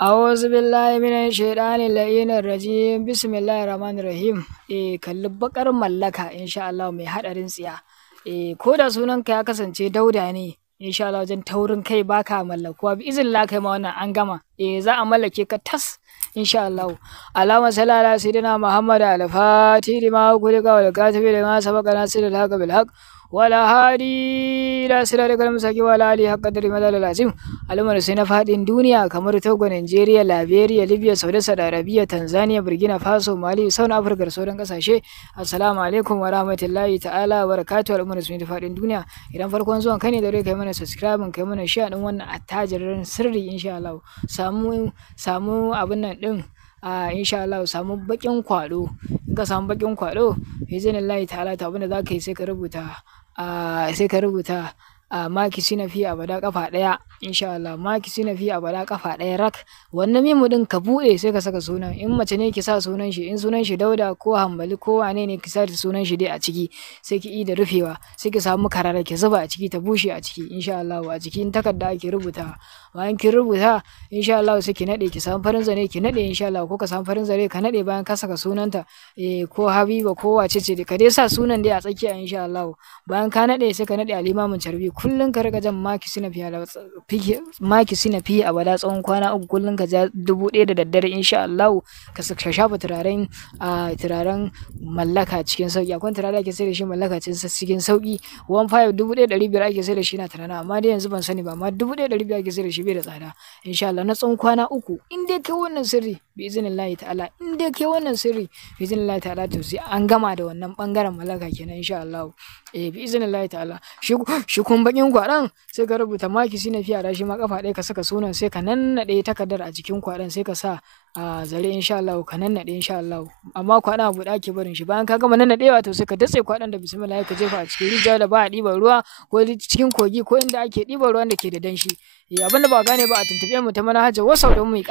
A'udhu billahi minash shaitanir la'inir rajim. Bismillahir rahmanir rahim. Kalli bakar mallaka insha Allah mai hadarin tsiya. Ko da sunanka ya kasance Dauda ne insha Allah wajen taurin kai baka mallakuwa bi izin kai ma wannan an gama. Za a mallake ka tas insha Allah. Allahumma salli ala sayyidina Muhammad al-Fatih lima kulika wal katibi lima sabaqa nasiril haqq bil haqq wala hadi ila siratal mustaqim wala ali haqq qadri madal lazim. Al'ummar sai na fadin duniya kamar Togo, Nigeria, Liberia, Libya, Saudi Arabia, Tanzania, Burkina Faso, Mali, South Africa da sauran kasashe. Assalamu alaikum wa rahmatullahi ta'ala wa barakatuh. Al'ummar sai na fadin duniya. Idan farkon zuwan kai ne da kai mana subscribe, kai mana share din wannan attajirin sirri insha Allah. Samu abin nan din insha Allah samu bakin kwado. In ka samu bakin kwado biznillahi ta'ala ta abin da zaka yi sai ka rubuta maki sinafi abada kafa daya insha Allah. Maki sinafi abada kafa daya rak. Wannan mimu din ka bude sai ka saka sunan. In mace ne ki sa sunan shi, in sunan shi Dauda ko Hambali ko wane ne ki sa sunan shi dai a ciki. Sai ki yi da rufewa, sai ki samu karara ki zuba a ciki ta bushe a ciki insha Allah. A cikin takarda ake rubuta. Bayan kin rubuta insha Allah sai ki nade, ki samu farin zare ki nade insha Allah, ko ka samu farin zare ka nade bayan ka saka sunanta ko Habiba ko wace ce ka dai sa sunan dai a tsakiya insha Allah. Bayan ka nade sai ka nade alimamin carbi. Kullun ka riga jan maki sinafi a bada tsawon kwana 3. Kullun ka ja 1000 da daddare insha Allah. Ka shafa turaren mallaka cikin sauki. Akwai turare ake sai da shi mallaka cikin sauki 1500 ake sai da shi na turana, amma dai yanzu ban sani ba, amma 1500 ake sai da shi bai da tsada insha Allah na tsawon kwana 3. In dai kai wannan sirri bi iznillahi ta'ala, in dai kai wannan sirri bi iznillahi ta'ala to sai an gama da wannan bangaren mallaka kenan insha Allah. Bi iznillahi ta'ala. Shi kun bakin kwaɗan sai ka rubuta maki sinafi a shi ma kafa ɗaya ka saka sunan, sai ka nannade takardar a cikin kwaɗan sai ka sa zare insha Allah ka nannade insha Allah. Amma kwaɗan abu da ake barin shi bayan ka gama nannadewa to sai ka datse kwaɗan da bismillah ka jefa a cikin rijiya da ba a ɗiban ruwa ko cikin kogi ko inda ake ɗiban ruwan da ke da danshi. Abinda ba gane ba a tuntuɓe mu ta manhajar WhatsApp don mu yi